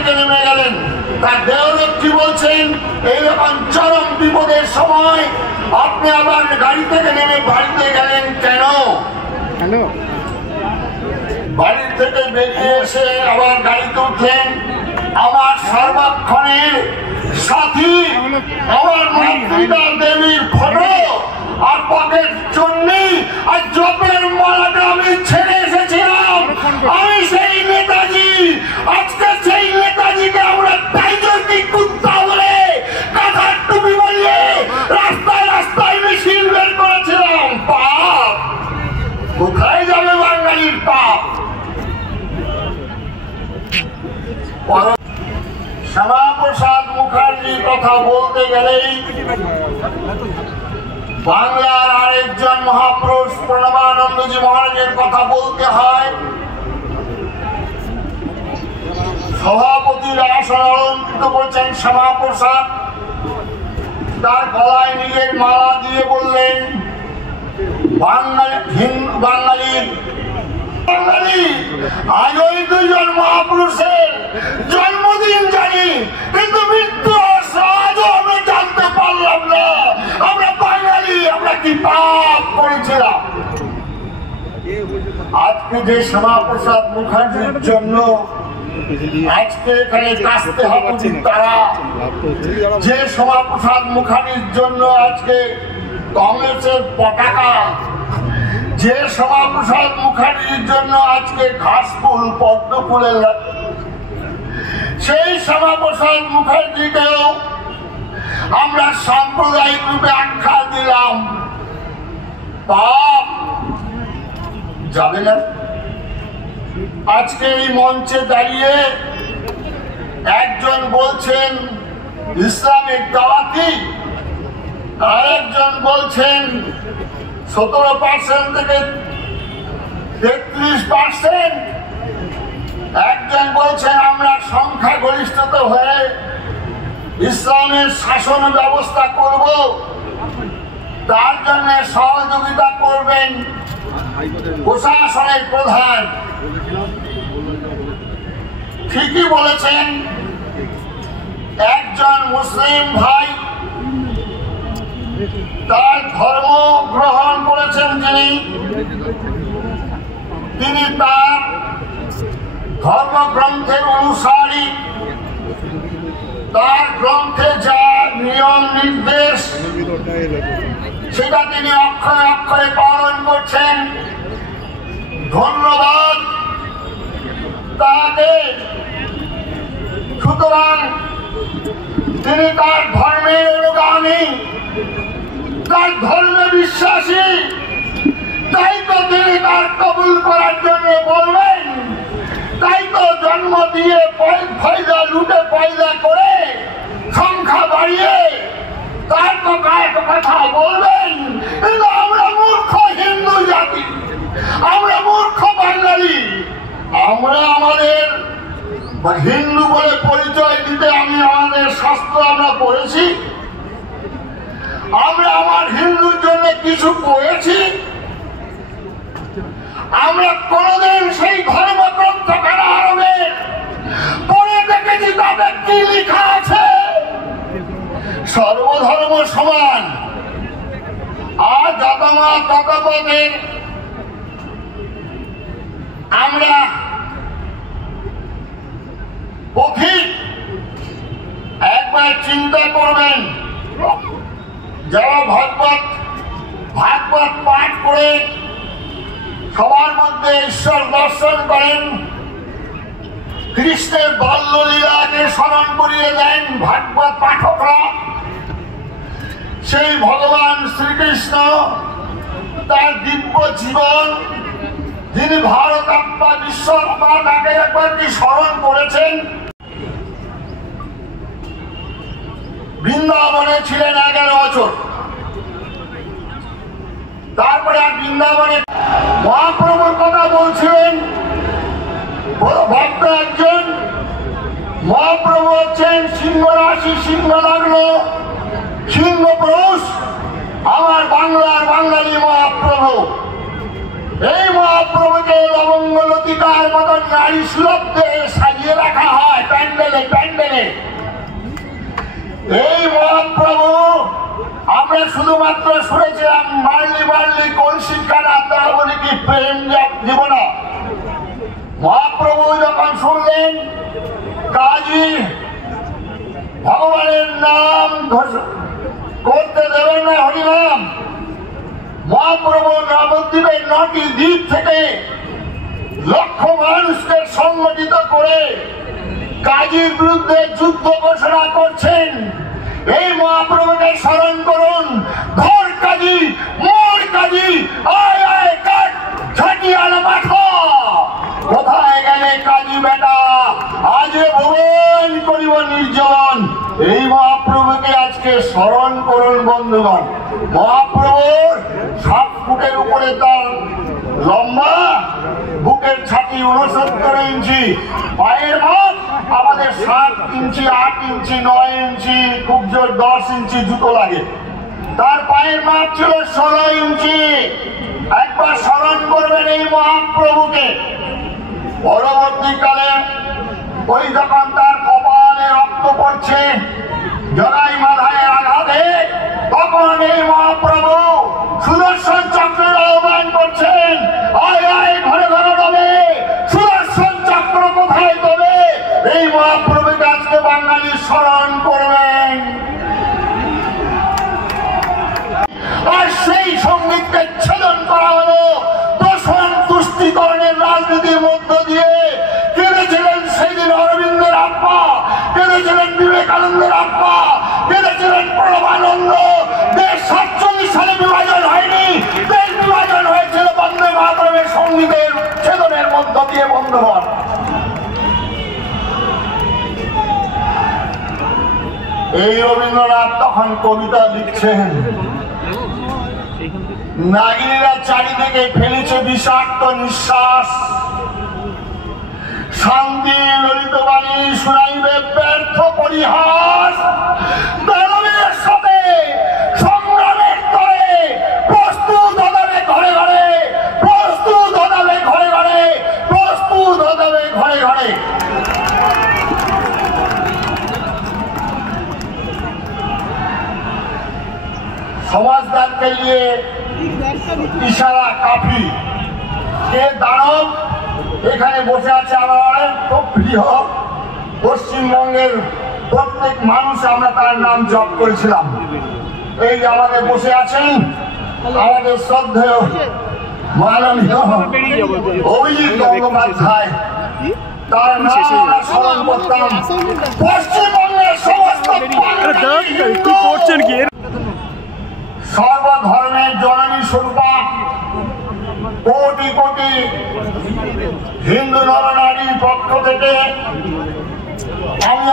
থেকে নেমে গেলেন। তার দেহরক্ষী বলছেন এইরকম চরম বিপদের সময় আপনি আবার গাড়ি থেকে নেমে বাড়িতে গেলেন কেন? বাড়ি থেকে বেরিয়ে এসে আবার গাড়িতে উঠলেন। আমার সর্বক্ষণের সাথী আমার মাতৃকা দেবীর ফটো আর পকেট জন্যই আর জপের মালাটা আমি ছেড়ে এসেছিলাম। আমি সেই নেতাজি, আজকে সেই নেতাজিকে আমরা তাইজন্যই কুত্তা বলে কাঁথার টুপি বলিয়ে রাস্তায় রাস্তায় মিছিল বের করেছিলাম। পাপ কোথায় যাবে বাঙালির পাপ? শ্যামাপ্রসাদ মুখার্জির কথা বলতে গেলেই বাংলার আরেকজন মহাপুরুষ প্রণবানন্দজি মহারাজের কথা বলতে হয়। সভাপতির আসন অলঙ্কৃত করেছেন শ্যামাপ্রসাদ। তার গলায় নিজের মালা দিয়ে বললেন, বাঙালি আজ ওই দুইজন মহাপুরুষের জন্মদিন জানি, কিন্তু মৃত্যু আজও আমরা জানতে পারলাম না আমরা বাঙালি, আমরা কি পাপ করেছিলাম। আজকে যে শ্যামাপ্রসাদ মুখার্জির জন্য আজকে এখানে কাঁচতে হবে তারা, যে শ্যামাপ্রসাদ মুখার্জির জন্য আজকে কংগ্রেসের পতাকা, যে শ্যামাপ্রসাদ মুখার্জির জন্য আজকে ঘাস ফুল পদ্ম ফুলের, সেই শ্যামাপ্রসাদ মুখার্জিকেও আমরা সাম্প্রদায়িক রূপে আখ্যা দিলাম। পাপ যাবে না। আজকে এই মঞ্চে দাঁড়িয়ে একজন বলছেন ইসলামিক দাওয়াতি, আরেকজন বলছেন 17% থেকে 33%, একজন বলছেন আমরা সংখ্যাগরিষ্ঠতা হয়ে ইসলামের শাসন ব্যবস্থা করব, তার জন্য সহযোগিতা করবেন প্রশাসনের প্রধান। ঠিকই বলেছেন, একজন মুসলিম ভাই তার ধর্ম গ্রহণ করেছেন, তিনি তার ধর্মগ্রন্থের অনুসারী, তার গ্রন্থে যা নিয়ম নির্দেশ সেটা তিনি অক্ষরে অক্ষরে পালন করছেন। ধন্যবাদ তাকে। সুতরাং তিনি তার ধর্মের অনুগামী, তার ধর্মে বিশ্বাসী, তাই তো তিনি তার কবুল করার জন্য বলবেন, তাই তো জন্ম দিয়ে ফয়দা লুটে পয়দা করে সংখ্যা বাড়িয়ে তার তো কথা বলবেন। কিন্তু আমরা মূর্খ হিন্দু জাতি, আমরা মূর্খ বাঙালি, আমরা আমাদের হিন্দু বলে পরিচয় দিতে আমাদের শাস্ত্র আমরা পড়েছি, আমরা আমার হিন্দুর জন্য কিছু করেছি? আমরা কোনদিন সেই ধর্মগ্রন্থ কারা আরবে পড়ে দেখেছি তাদের কি লেখা আছে? সর্বধর্ম সমান। আর যতমা ততপদের আমরা পথিক। একবার চিন্তা করবেন, যারা ভাগবত পাঠ করে সবার মধ্যে ঈশ্বর দর্শন করেন, কৃষ্ণের বাল্যলীলাকে স্মরণ করিয়ে দেন ভাগবত পাঠকরা, সেই ভগবান শ্রীকৃষ্ণ তার দিব্য জীবন, যিনি ভারত আত্মা বিশ্বআত্মা, তাকে একবার কি স্মরণ করেছেন? বৃন্দাবনে ছিলেন 11 বছর, তারপরে আর বৃন্দাবনে মহাপ্রভুর কথা বলছিলেন। ভক্ত একজন মহাপ্রভু হচ্ছেন সিংহ রাশি, সিংহ লগ্ন, সিংহ পুরুষ, আমার বাংলার বাঙালি মহাপ্রভু। এই মহাপ্রভুকে লবঙ্গ লতিকার মতন নারী সুলভ সাজিয়ে সাজিয়ে রাখা হয় প্যান্ডেলে প্যান্ডেলে। এই মহাপ্রভু আমরা শুধুমাত্র শুনেছিলাম মারলি মারলি কোন শিক্ষা না তা বলি কি প্রেম জীবন। মহাপ্রভু যখন শুনলেন কাজী ভগবানের নাম করতে দেবেন না হরিনাম, মহাপ্রভু নবদ্বীপের 9টি দ্বীপ থেকে লক্ষ মানুষকে সংগঠিত করে কাজীর বিরুদ্ধে যুদ্ধ ঘোষণা করছেন। এই মহাপ্রভুকে স্মরণ করুন, ধর কাজী মোর কাজী আয় আয় কাট ঝাঁটিয়াল মাথা, কোথায় গেলে কাজী বেটা আজ ভুবন করিব নির্জন। এই মহাপ্রভুকে আজকে স্মরণ করুন বন্ধুগণ। মহাপ্রভুর 7 ফুটের উপরে তার লম্বা, বুকের ছাতি 69 ইঞ্চি, পায়ের মাপ আমাদের 7 ইঞ্চি 8 ইঞ্চি 9 ইঞ্চি, খুব জোর 10 ইঞ্চি জুতো লাগে। তার পায়ের মাপ ছিল 16 ইঞ্চি। একবার স্মরণ করবেন এই মহাপ্রভুকে। পরবর্তীকালে ওই যখন তার কপালে রক্ত পড়ছে জগাই মাথায় আঘাতে, তখন এই মহাপ্রভু সুদর্শন চক্রের আহ্বান করছেন, আয় আয় ঘরে ঘরে রবে সুদর্শন চক্র কোথায় তবে। এই মহাপ্রভুকে আজকে বাঙালি স্মরণ করবেন। আর সেই সঙ্গীতকে ছেদন করা হলো দোষণ তুষ্টিকরণের রাজনীতির মধ্য দিয়ে। কেঁদেছিলেন সেদিন অরবিন্দের আব্বা, কেঁদেছিলেন বিবেকানন্দের আব্বা, কেঁদেছিলেন প্রণবানন্দ। দেশ 47 সালে বিভাজন হয়নি, দেশ বিভাজন হয়েছিল বন্দে মাতরমের সঙ্গীতের ছেদনের মধ্য দিয়ে বন্ধুগণ। এই রবীন্দ্রনাথ তখন কবিতা লিখছেন, নাগিনীরা চারিদিকে ফেলেছে বিষাক্ত নিঃশ্বাস, শান্তি ললিত বাণী শুনাইবে ব্যর্থ পরিহাস। দানবের সাথে সংগ্রামের তরে প্রস্তুত হতে ঘরে ঘরে, প্রস্তুত হতে ঘরে ঘরে, প্রস্তুত হতে ঘরে ঘরে। समाजदार के लिए इशारा काफी। কে দানব এখানে বসে আছে আমার খুব প্রিয় পশ্চিমবঙ্গের প্রত্যেক মানুষ, আমরা তার নাম জপ করেছিলাম। এই যে আমাদের বসে আছেন আমাদের শ্রদ্ধেয় মাননীয় অভিজিৎ গঙ্গোপাধ্যায়, তার নাম আমরা স্মরণ করতাম। পশ্চিমবঙ্গের সমস্ত সর্বধর্মের জননী স্বরূপা কোটি কোটি হিন্দু নরনারীর পক্ষ থেকে আমি